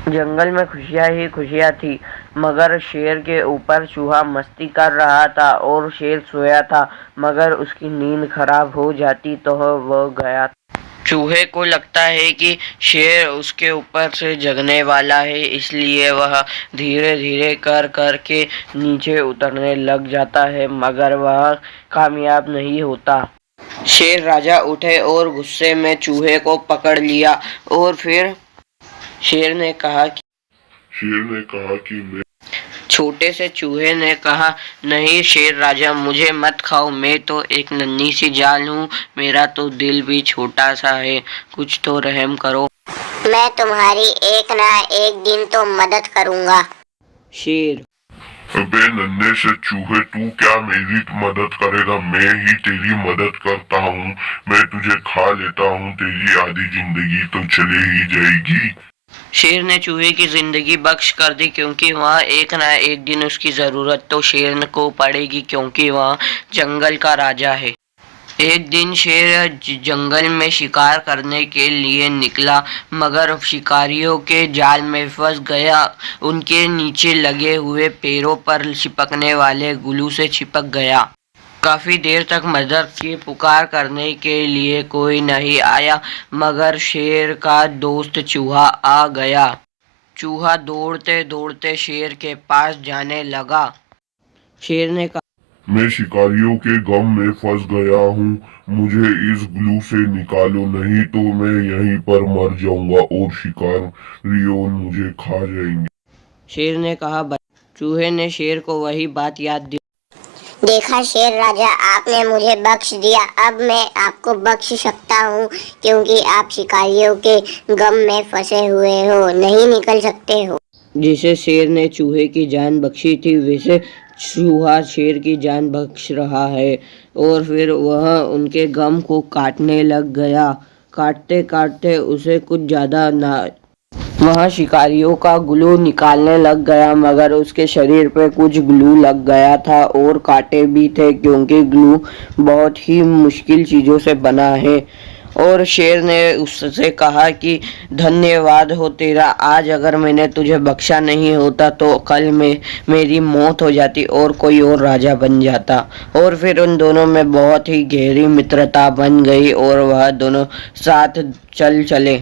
जंगल में खुशियाँ ही खुशियाँ थी, मगर शेर के ऊपर चूहा मस्ती कर रहा था और शेर सोया था, मगर उसकी नींद खराब हो जाती तो वह गया। चूहे को लगता है कि शेर उसके ऊपर से जगने वाला है, इसलिए वह धीरे धीरे कर कर के नीचे उतरने लग जाता है, मगर वह कामयाब नहीं होता। शेर राजा उठे और गुस्से में चूहे को पकड़ लिया और फिर शेर ने कहा कि मैं। छोटे से चूहे ने कहा, नहीं शेर राजा, मुझे मत खाओ, मैं तो एक नन्ही सी जान हूँ, मेरा तो दिल भी छोटा सा है, कुछ तो रहम करो। मैं तुम्हारी एक ना एक दिन तो मदद करूँगा। शेर, अबे नन्हे से चूहे, तू क्या मेरी मदद करेगा? मैं ही तेरी मदद करता हूँ। मैं तुझे खा लेता हूँ, तेरी आधी जिंदगी तो चली ही जाएगी। शेर ने चूहे की जिंदगी बख्श कर दी, क्योंकि वह एक ना एक दिन उसकी जरूरत तो शेर को पड़ेगी, क्योंकि वह जंगल का राजा है। एक दिन शेर जंगल में शिकार करने के लिए निकला, मगर शिकारियों के जाल में फंस गया। उनके नीचे लगे हुए पेड़ों पर चिपकने वाले ग्लू से चिपक गया। काफी देर तक मदद की पुकार करने के लिए कोई नहीं आया, मगर शेर का दोस्त चूहा आ गया। चूहा दौड़ते दौड़ते शेर के पास जाने लगा। शेर ने कहा, मैं शिकारियों के गम में फंस गया हूँ, मुझे इस ग्लू से निकालो, नहीं तो मैं यहीं पर मर जाऊंगा और शिकारियों मुझे खा जाएंगे। शेर ने कहा। चूहे ने शेर को वही बात याद दिलाई। देखा शेर राजा, आपने मुझे बख्श दिया, अब मैं आपको बख्श सकता हूँ, क्योंकि आप शिकारियों के गम में फंसे हुए हो, नहीं निकल सकते हो। जिसे शेर ने चूहे की जान बख्शी थी, वैसे चूहा शेर की जान बख्श रहा है। और फिर वह उनके गम को काटने लग गया। काटते काटते उसे कुछ ज्यादा ना, वह शिकारियों का ग्लू निकालने लग गया, मगर उसके शरीर पे कुछ ग्लू लग गया था और कांटे भी थे, क्योंकि ग्लू बहुत ही मुश्किल चीजों से बना है। और शेर ने उससे कहा कि धन्यवाद हो तेरा, आज अगर मैंने तुझे बख्शा नहीं होता तो कल में मेरी मौत हो जाती और कोई और राजा बन जाता। और फिर उन दोनों में बहुत ही गहरी मित्रता बन गई और वह दोनों साथ चले।